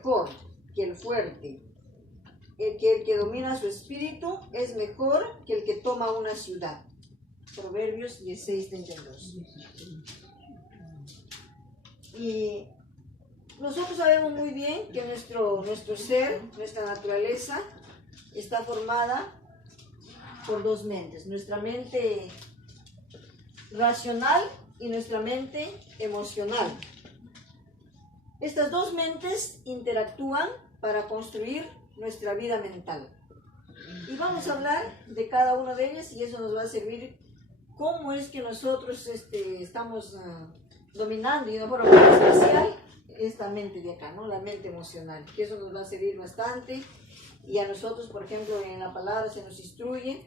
mejor que el fuerte. El que domina su espíritu es mejor que el que toma una ciudad. Proverbios 16:32. Y nosotros sabemos muy bien que nuestro ser, nuestra naturaleza, está formada por dos mentes. Nuestra mente racional y nuestra mente emocional. Estas dos mentes interactúan para construir nuestra vida mental. Y vamos a hablar de cada una de ellas y eso nos va a servir cómo es que nosotros estamos dominando y de una forma muy especial esta mente de acá, ¿no? La mente emocional, que eso nos va a servir bastante. Y a nosotros, por ejemplo, en la palabra se nos instruye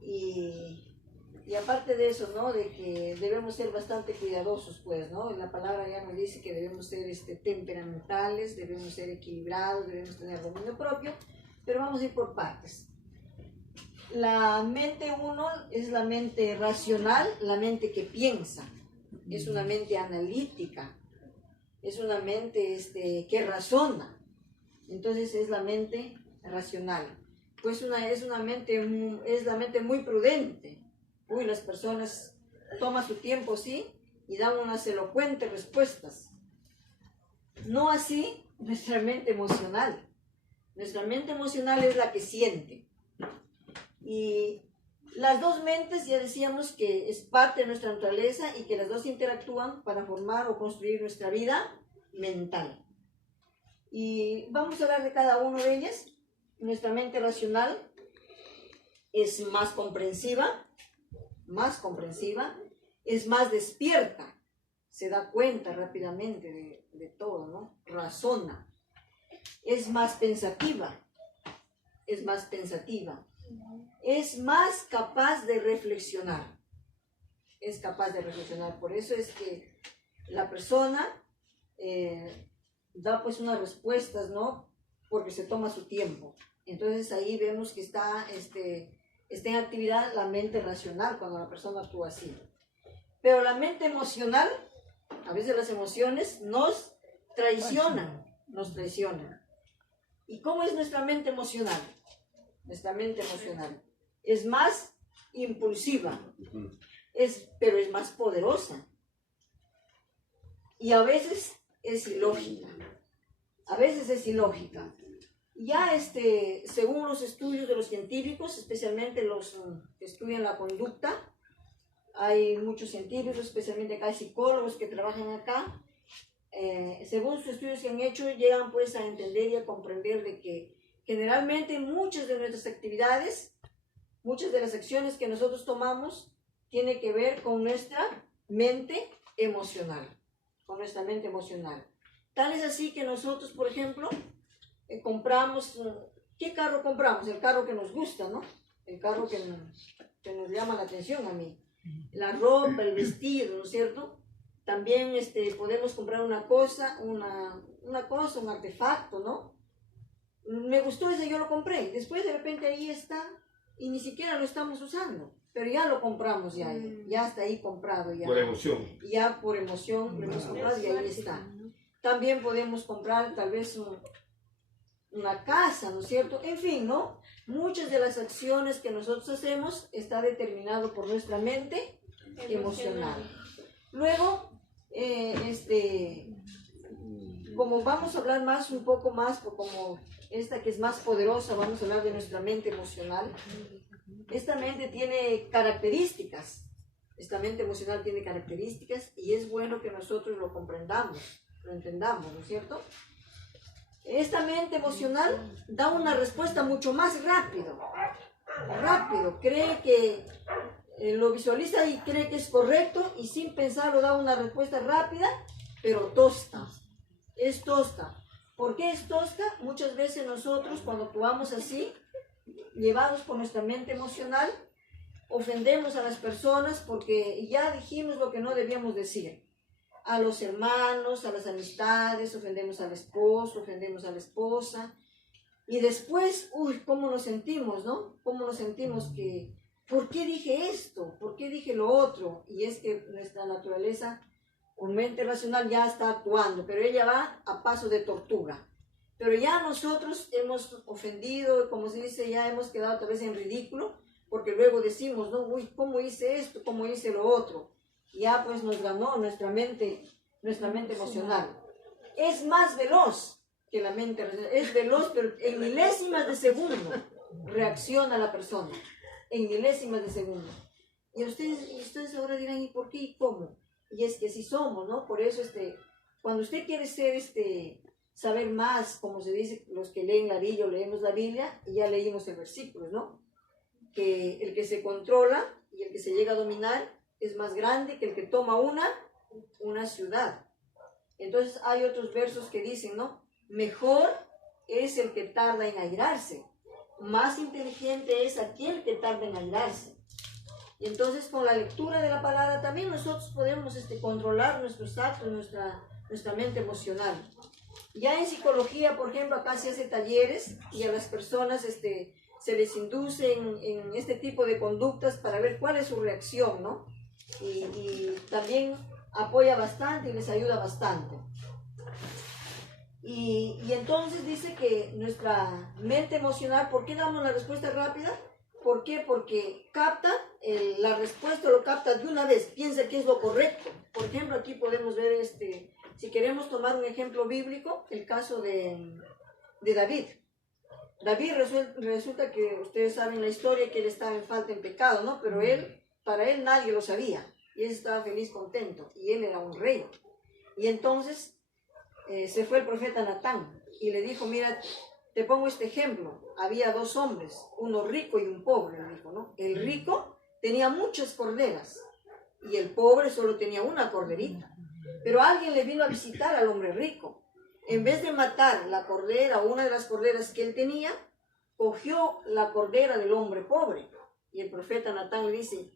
y aparte de eso, ¿no? De que debemos ser bastante cuidadosos, pues, ¿no? En la palabra ya nos dice que debemos ser temperamentales, debemos ser equilibrados, debemos tener dominio propio, pero vamos a ir por partes. La mente uno es la mente racional, la mente que piensa, es una mente analítica, es una mente que razona, entonces es la mente racional. Pues es la mente muy prudente. Las personas toman su tiempo, sí, y dan unas elocuentes respuestas. No así nuestra mente emocional. Nuestra mente emocional es la que siente. Y las dos mentes ya decíamos que es parte de nuestra naturaleza y que las dos interactúan para formar o construir nuestra vida mental. Y vamos a hablar de cada una de ellas. Nuestra mente racional es más comprensiva, es más despierta, se da cuenta rápidamente de todo, ¿no? Razona, es más pensativa, es más capaz de reflexionar, por eso es que la persona da pues unas respuestas, ¿no? Porque se toma su tiempo. Entonces ahí vemos que está en actividad la mente racional cuando la persona actúa así. Pero la mente emocional, a veces las emociones nos traicionan. ¿Y cómo es nuestra mente emocional? Nuestra mente emocional es más impulsiva, pero es más poderosa. Y a veces es ilógica. Ya según los estudios de los científicos, especialmente los que estudian la conducta, hay muchos científicos, especialmente acá hay psicólogos que trabajan acá, según sus estudios que han hecho, llegan pues a entender y a comprender de que generalmente muchas de nuestras actividades, muchas de las acciones que nosotros tomamos, tiene que ver con nuestra mente emocional, Tal es así que nosotros, por ejemplo, compramos, ¿qué carro compramos? El carro que nos gusta, ¿no? El carro que nos llama la atención a mí. La ropa, el vestido, ¿no es cierto? También podemos comprar un artefacto, ¿no? Me gustó ese, yo lo compré. Después de repente ahí está y ni siquiera lo estamos usando. Pero ya lo compramos, ya está ahí comprado. Ya, por emoción. Ya por emoción lo hemos comprado y ahí está. También podemos comprar tal vez una casa, ¿no es cierto? En fin, ¿no? Muchas de las acciones que nosotros hacemos está determinado por nuestra mente emocional. Luego, como vamos a hablar un poco más, como esta que es más poderosa, vamos a hablar de nuestra mente emocional. Esta mente tiene características. Esta mente emocional tiene características y es bueno que nosotros lo comprendamos, lo entendamos, ¿no es cierto? Esta mente emocional da una respuesta mucho más rápido, cree que lo visualiza y cree que es correcto y sin pensarlo da una respuesta rápida, pero tosca, es tosca. ¿Por qué es tosca? Muchas veces nosotros cuando actuamos así, llevados por nuestra mente emocional, ofendemos a las personas porque ya dijimos lo que no debíamos decir. A los hermanos, a las amistades, ofendemos al esposo, ofendemos a la esposa. Y después, ¿cómo nos sentimos, no? ¿Cómo nos sentimos que, ¿por qué dije esto? ¿Por qué dije lo otro? Y es que nuestra naturaleza, o mente racional, ya está actuando, pero ella va a paso de tortuga. pero ya nosotros hemos ofendido, como se dice, ya hemos quedado tal vez en ridículo, porque luego decimos, no, uy, ¿cómo hice esto? ¿Cómo hice lo otro? Ya pues nos ganó nuestra mente emocional. Es más veloz que la mente racional, es veloz, pero en milésimas de segundo reacciona la persona, en milésimas de segundo. Y ustedes ahora dirán, ¿y por qué y cómo? Y es que así somos, ¿no? Por eso, cuando usted quiere saber más, como se dice, los que leen la Biblia o leemos la Biblia, y ya leímos el versículo, ¿no? Que el que se controla y el que se llega a dominar es más grande que el que toma una ciudad. Entonces hay otros versos que dicen, ¿no? Mejor es el que tarda en airarse, más inteligente es aquel que tarda en airarse. Y entonces con la lectura de la palabra también nosotros podemos controlar nuestros actos, nuestra mente emocional. Ya en psicología, por ejemplo, acá se hace talleres y a las personas se les induce en este tipo de conductas para ver cuál es su reacción, ¿no? Y también apoya bastante y les ayuda bastante. Y entonces dice que nuestra mente emocional, ¿por qué damos la respuesta rápida? ¿Por qué? Porque capta, la respuesta lo capta de una vez, piensa que es lo correcto. Por ejemplo, aquí podemos ver, si queremos tomar un ejemplo bíblico, el caso de David. David resulta que ustedes saben la historia, que él estaba en falta, en pecado, ¿no? Pero para él nadie lo sabía, y él estaba feliz, contento, y él era un rey. Y entonces se fue el profeta Natán y le dijo, mira, te pongo este ejemplo. Había dos hombres, uno rico y un pobre, le dijo, ¿no? El rico tenía muchas corderas y el pobre solo tenía una corderita. Pero alguien le vino a visitar al hombre rico. En vez de matar la cordera o una de las corderas que él tenía, cogió la cordera del hombre pobre. Y el profeta Natán le dice,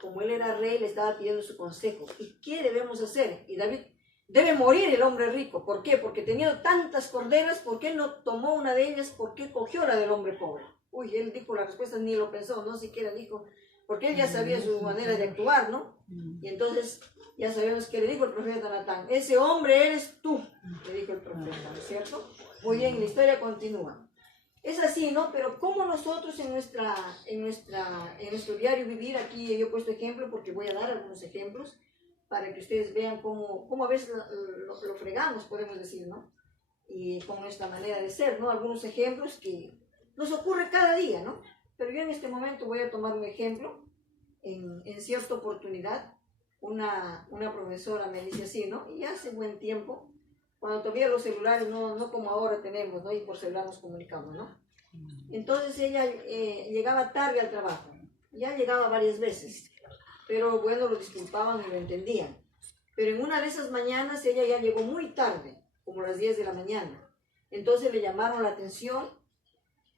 como él era rey, le estaba pidiendo su consejo. ¿Y qué debemos hacer? Y David, debe morir el hombre rico. ¿Por qué? Porque tenía tantas corderas, ¿por qué no tomó una de ellas? ¿Por qué cogió la del hombre pobre? Uy, él dijo la respuesta, ni lo pensó, no siquiera dijo, porque él ya sabía su manera de actuar, ¿no? Y entonces ya sabemos que le dijo el profeta Natán, ese hombre eres tú, le dijo el profeta, ¿no es cierto? Muy bien, la historia continúa. Es así, ¿no? Pero ¿cómo nosotros en nuestro diario vivir, aquí yo he puesto ejemplo porque voy a dar algunos ejemplos, para que ustedes vean cómo a veces lo fregamos, podemos decir, ¿no? Y con nuestra manera de ser, ¿no? Algunos ejemplos que nos ocurre cada día, ¿no? Pero yo en este momento voy a tomar un ejemplo. En cierta oportunidad, una profesora me dice así, ¿no? Y hace buen tiempo, cuando todavía los celulares no como ahora tenemos, ¿no? Y por celular nos comunicamos, ¿no? Entonces ella llegaba tarde al trabajo. Ya llegaba varias veces. Pero bueno, lo disculpaban y lo entendían. Pero en una de esas mañanas ella ya llegó muy tarde, como las 10 de la mañana. Entonces le llamaron la atención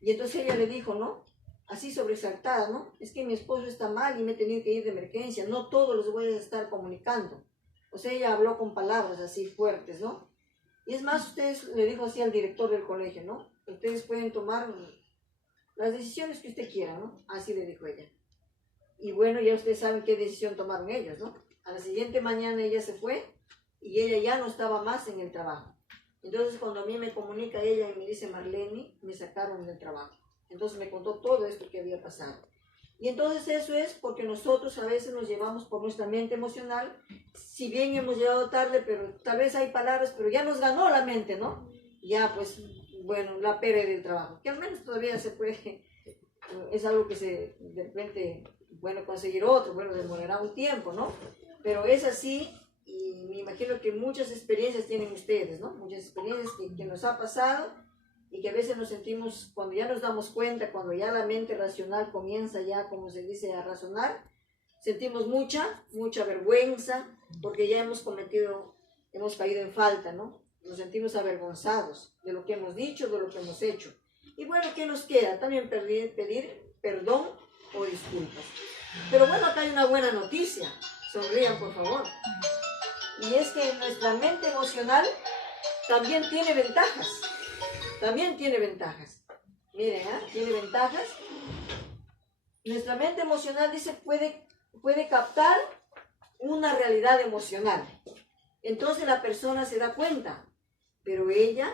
y entonces ella le dijo, ¿no? Así sobresaltada, ¿no? Es que mi esposo está mal y me he tenido que ir de emergencia, no todos los voy a estar comunicando. O sea, ella habló con palabras así fuertes, ¿no? Y es más, ustedes, le dijo así al director del colegio, ¿no? Ustedes pueden tomar las decisiones que usted quiera, ¿no? Así le dijo ella. Y bueno, ya ustedes saben qué decisión tomaron ellos, ¿no? A la siguiente mañana ella se fue y ella ya no estaba más en el trabajo. Entonces cuando a mí me comunica ella y me dice, Marlene, me sacaron del trabajo. Entonces me contó todo esto que había pasado. Y entonces eso es porque nosotros a veces nos llevamos por nuestra mente emocional, si bien hemos llegado tarde, pero tal vez hay palabras, pero ya nos ganó la mente, ¿no? Ya pues, bueno, la pérdida del trabajo, que al menos todavía se puede, es algo que de repente, bueno, conseguir otro, bueno, demorará un tiempo, ¿no? Pero es así y me imagino que muchas experiencias tienen ustedes, ¿no? Muchas experiencias que nos ha pasado y que a veces nos sentimos, cuando ya nos damos cuenta, cuando ya la mente racional comienza ya, como se dice, a razonar, sentimos mucha vergüenza porque ya hemos caído en falta, ¿no? Nos sentimos avergonzados de lo que hemos dicho, de lo que hemos hecho. Y bueno, ¿qué nos queda? También pedir perdón o disculpas. Pero bueno, acá hay una buena noticia. Sonrían, por favor. Y es que nuestra mente emocional también tiene ventajas. También tiene ventajas. Miren, tiene ventajas. Nuestra mente emocional, dice, puede captar una realidad emocional. Entonces la persona se da cuenta, pero ella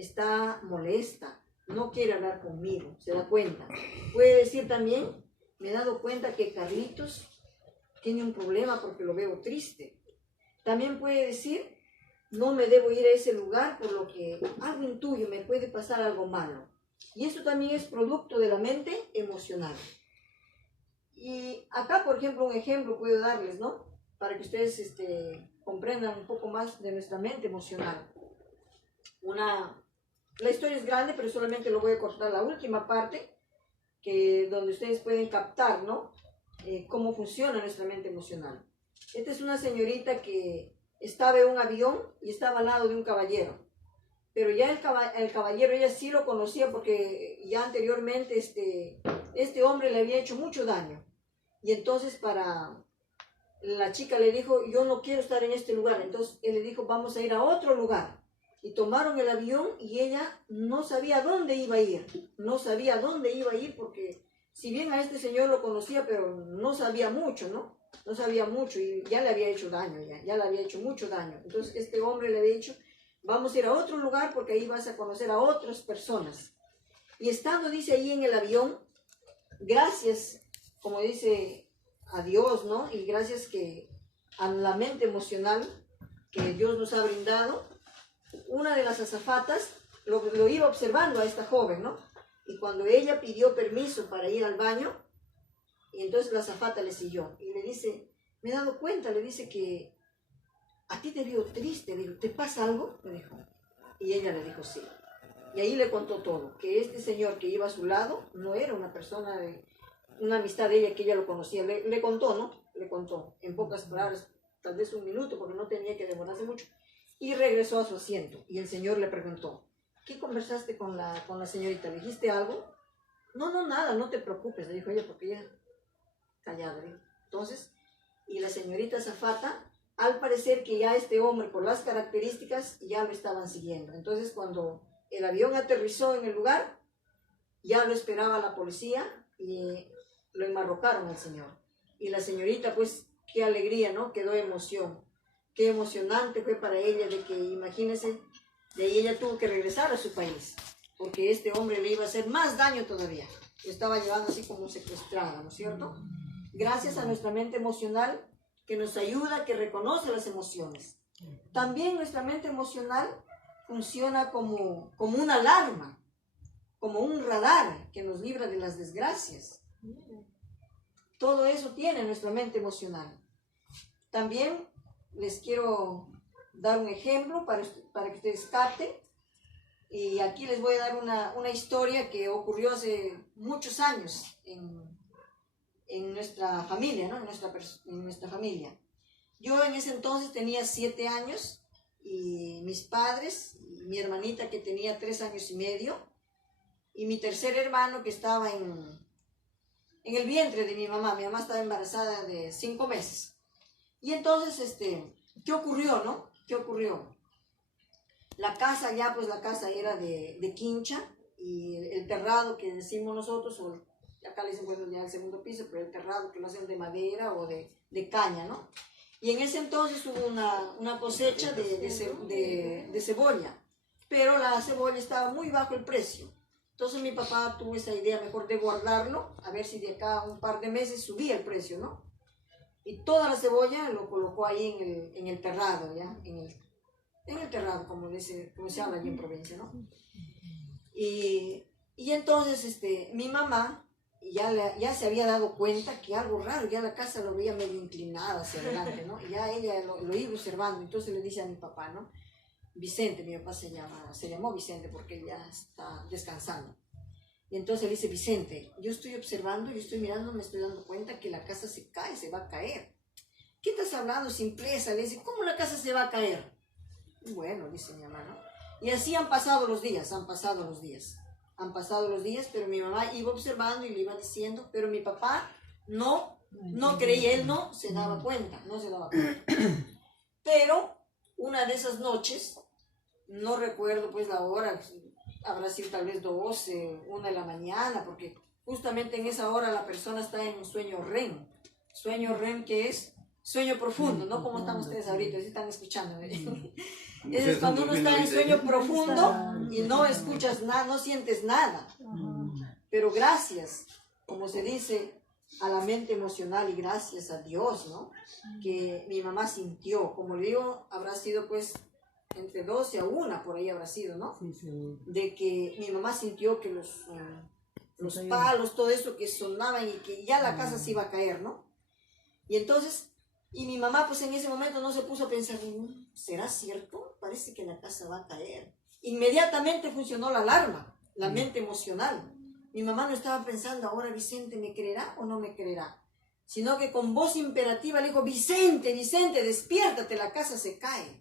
está molesta, no quiere hablar conmigo, se da cuenta. Puede decir también, me he dado cuenta que Carlitos tiene un problema porque lo veo triste. También puede decir, no me debo ir a ese lugar por lo que algo intuyo, me puede pasar algo malo. Y eso también es producto de la mente emocional. Y acá, por ejemplo, un ejemplo puedo darles, ¿no? Para que ustedes comprendan un poco más de nuestra mente emocional. La historia es grande, pero solamente lo voy a cortar la última parte, donde ustedes pueden captar, ¿no? Cómo funciona nuestra mente emocional. Esta es una señorita que estaba en un avión y estaba al lado de un caballero. Pero ya el caballero, ella sí lo conocía porque ya anteriormente este hombre le había hecho mucho daño. Y entonces la chica le dijo, yo no quiero estar en este lugar. Entonces él le dijo, vamos a ir a otro lugar. Y tomaron el avión y ella no sabía dónde iba a ir. No sabía dónde iba a ir porque si bien a este señor lo conocía, pero no sabía mucho, ¿no? No sabía mucho y ya le había hecho daño, ya le había hecho mucho daño. Entonces este hombre le había dicho, vamos a ir a otro lugar porque ahí vas a conocer a otras personas. Y estando, dice, ahí en el avión, gracias, como dice, a Dios, ¿no? Y gracias a la mente emocional que Dios nos ha brindado, una de las azafatas lo iba observando a esta joven, ¿no? Y cuando ella pidió permiso para ir al baño, y entonces la azafata le siguió y le dice, me he dado cuenta, le dice que a ti te veo triste, le digo, ¿te pasa algo? Le dijo. Y ella le dijo sí. Y ahí le contó todo, que este señor que iba a su lado no era una persona una amistad de ella que ella lo conocía. Le contó, ¿no? Le contó, en pocas palabras, tal vez un minuto, porque no tenía que demorarse mucho. Y regresó a su asiento. Y el señor le preguntó, ¿qué conversaste con la señorita? ¿Le dijiste algo? No, nada, no te preocupes, le dijo ella, porque ella callada. ¿Eh? Entonces, y la señorita azafata, al parecer que ya este hombre, por las características, ya lo estaban siguiendo. Entonces, cuando el avión aterrizó en el lugar, ya lo esperaba la policía y lo enmarrocaron al señor. Y la señorita, pues, qué alegría, ¿no? Quedó emoción. Qué emocionante fue para ella de que, imagínense, de ahí ella tuvo que regresar a su país, porque este hombre le iba a hacer más daño todavía. Lo estaba llevando así como secuestrada, ¿no es cierto? Gracias a nuestra mente emocional que nos ayuda, que reconoce las emociones. También nuestra mente emocional funciona como una alarma, como un radar que nos libra de las desgracias. Todo eso tiene nuestra mente emocional. También les quiero dar un ejemplo para que ustedes capten. Y aquí les voy a dar una historia que ocurrió hace muchos años en nuestra familia, ¿no? En nuestra familia. Yo en ese entonces tenía 7 años y mis padres, y mi hermanita que tenía 3 años y medio, y mi tercer hermano que estaba en el vientre de mi mamá. Mi mamá estaba embarazada de 5 meses. Y entonces, ¿qué ocurrió, no? ¿Qué ocurrió? La casa ya, pues la casa era de quincha y el terrado que decimos nosotros, o acá le dicen bueno ya el segundo piso, pero el terrado que lo hacen de madera o de caña, ¿no? Y en ese entonces hubo una cosecha de cebolla, pero la cebolla estaba muy bajo el precio. Entonces mi papá tuvo esa idea mejor de guardarlo, a ver si de acá a un par de meses subía el precio, ¿no? Y toda la cebolla lo colocó ahí en el terrado, ¿ya? En el terrado, como se habla allí en provincia, ¿no? Y entonces mi mamá ya se había dado cuenta que algo raro, ya la casa lo veía medio inclinada hacia adelante, ¿no? Y ya ella lo iba observando, entonces le dice a mi papá, ¿no? Vicente, mi papá se llamó Vicente porque él ya está descansando. Y entonces le dice, Vicente, yo estoy observando, yo estoy mirando, me estoy dando cuenta que la casa se cae, se va a caer. ¿Qué estás hablando, simpleza? Le dice, ¿cómo la casa se va a caer? Bueno, dice mi mamá, ¿no? Y así han pasado los días, pero mi mamá iba observando y le iba diciendo, pero mi papá no creía, él no se daba cuenta. Pero una de esas noches, no recuerdo pues la hora, habrá sido tal vez 12, 1 de la mañana, porque justamente en esa hora la persona está en un sueño REM. Sueño REM que es sueño profundo, ¿no? Como están ustedes ahorita, si están escuchando. Es cuando uno está en sueño profundo y no escuchas nada, no sientes nada. Pero gracias, como se dice, a la mente emocional y gracias a Dios, ¿no? Que mi mamá sintió, como le digo, habrá sido pues entre 12 a 1, por ahí habrá sido, ¿no? De que mi mamá sintió que los palos, todo eso que sonaban y que ya la casa se iba a caer, ¿no? Y entonces, y mi mamá pues en ese momento no se puso a pensar, ¿será cierto? Parece que la casa va a caer. Inmediatamente funcionó la alarma, la mente emocional. Mi mamá no estaba pensando, ahora Vicente me creerá o no me creerá, sino que con voz imperativa le dijo, Vicente, Vicente, despiértate, la casa se cae.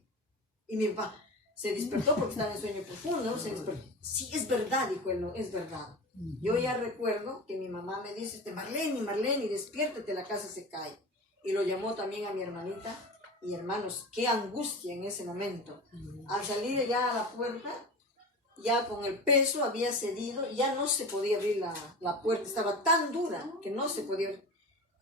Y mi papá se despertó porque estaba en sueño profundo, ¿no? Se despertó. Sí, es verdad, dijo él, no, es verdad. Yo ya recuerdo que mi mamá me dice, Marlene, despiértate, la casa se cae. Y lo llamó también a mi hermanita. Y hermanos, qué angustia en ese momento. Al salir ya a la puerta, ya con el peso había cedido, ya no se podía abrir la puerta, estaba tan dura que no se podía abrir.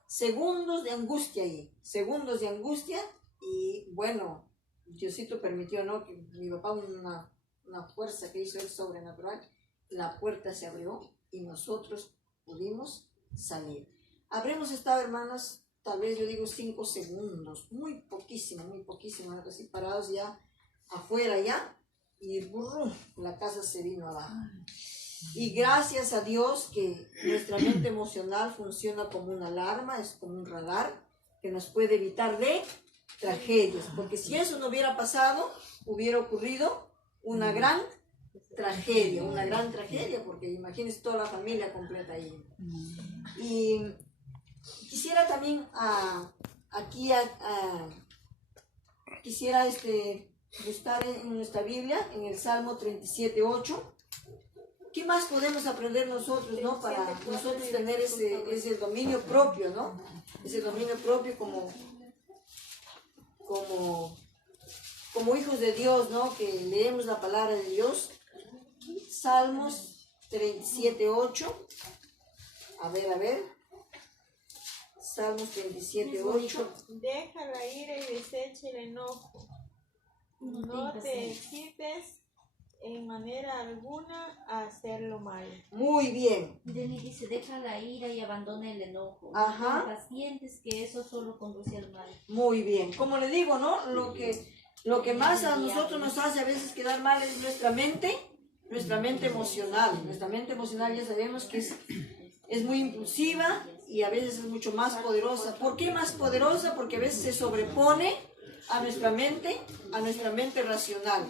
Segundos de angustia ahí, segundos de angustia, y bueno, Diosito permitió, ¿no? Que mi papá, una fuerza que hizo él sobrenatural, la puerta se abrió y nosotros pudimos salir. Habremos estado, hermanas, tal vez yo digo 5 segundos, muy poquísimo, así parados ya afuera ya, y burro, la casa se vino abajo. Y gracias a Dios que nuestra mente emocional funciona como una alarma, es como un radar que nos puede evitar de tragedias, porque si eso no hubiera pasado, hubiera ocurrido una gran tragedia, porque imagínense toda la familia completa ahí. Y quisiera también quisiera buscar en nuestra Biblia, en el Salmo 37:8. ¿Qué más podemos aprender nosotros, no? Para nosotros tener ese dominio propio, ¿no? Ese dominio propio como hijos de Dios, ¿no? Que leemos la palabra de Dios. Salmos 37:8. A ver. Salmos 37:8. Deja la ira y desecha el enojo. No te excites en manera alguna a hacerlo mal. Muy bien. Deni dice, deja la ira y abandona el enojo. Ajá. No te impacientes, que eso solo conduce al mal. Muy bien. Como le digo, ¿no? Lo que más a nosotros nos hace a veces quedar mal es nuestra mente emocional. Nuestra mente emocional ya sabemos que es muy impulsiva y a veces es mucho más poderosa. ¿Por qué más poderosa? Porque a veces se sobrepone a nuestra mente racional.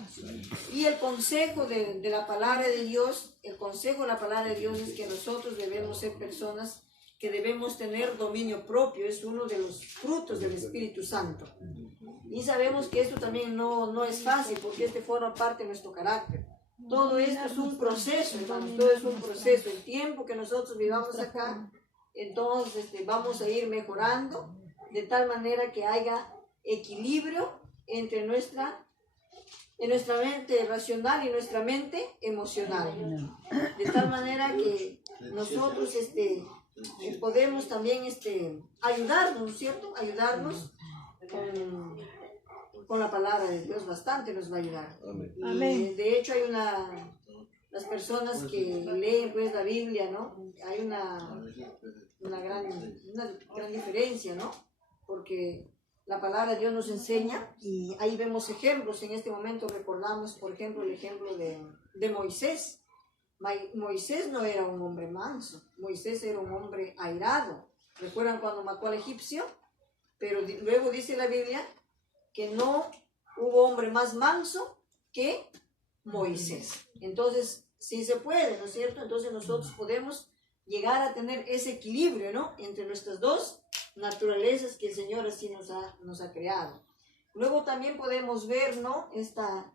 Y el consejo de la palabra de Dios, es que nosotros debemos ser personas que debemos tener dominio propio. Es uno de los frutos del Espíritu Santo. Y sabemos que esto también no es fácil, porque forma parte de nuestro carácter. Todo esto es un proceso, hermanos, todo es un proceso. El tiempo que nosotros vivamos acá, entonces vamos a ir mejorando de tal manera que haya equilibrio entre nuestra mente racional y nuestra mente emocional. De tal manera que nosotros podemos también ayudarnos, ¿cierto? Ayudarnos con la palabra de Dios, bastante nos va a ayudar. Y de hecho las personas que leen pues la Biblia, ¿no? Hay una gran diferencia, ¿no? Porque la palabra de Dios nos enseña y ahí vemos ejemplos. En este momento recordamos, por ejemplo, el ejemplo de Moisés. Moisés no era un hombre manso, Moisés era un hombre airado. ¿Recuerdan cuando mató al egipcio? Pero luego dice la Biblia que no hubo hombre más manso que Moisés. Entonces, sí se puede, ¿no es cierto? Entonces nosotros podemos llegar a tener ese equilibrio, ¿no? Entre nuestras dos naturalezas que el Señor así nos ha creado. Luego también podemos ver, ¿no? Esta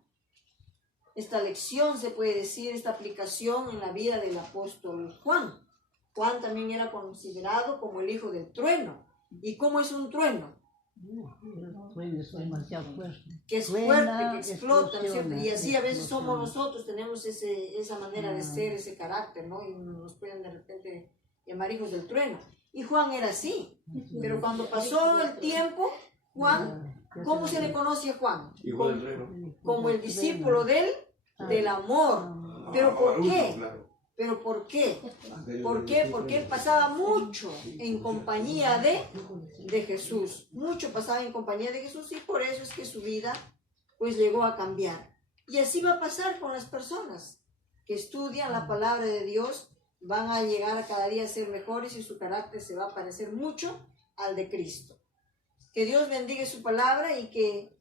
lección, se puede decir, esta aplicación en la vida del apóstol Juan. Juan también era considerado como el hijo del trueno. ¿Y cómo es un trueno? Que es fuerte, que explota, ¿cierto? Y así a veces somos nosotros, tenemos esa manera de ser, ese carácter, ¿no? Y nos pueden de repente llamar hijos del trueno. Y Juan era así. Pero cuando pasó el tiempo, Juan, ¿cómo se le conoce a Juan? Hijo del trueno. Como el discípulo del amor. ¿Pero por qué? ¿Pero por qué? ¿Por qué? Porque él pasaba mucho en compañía de Jesús. Mucho pasaba en compañía de Jesús y por eso es que su vida pues llegó a cambiar. Y así va a pasar con las personas que estudian la palabra de Dios. Van a llegar a cada día a ser mejores y su carácter se va a parecer mucho al de Cristo. Que Dios bendiga su palabra y que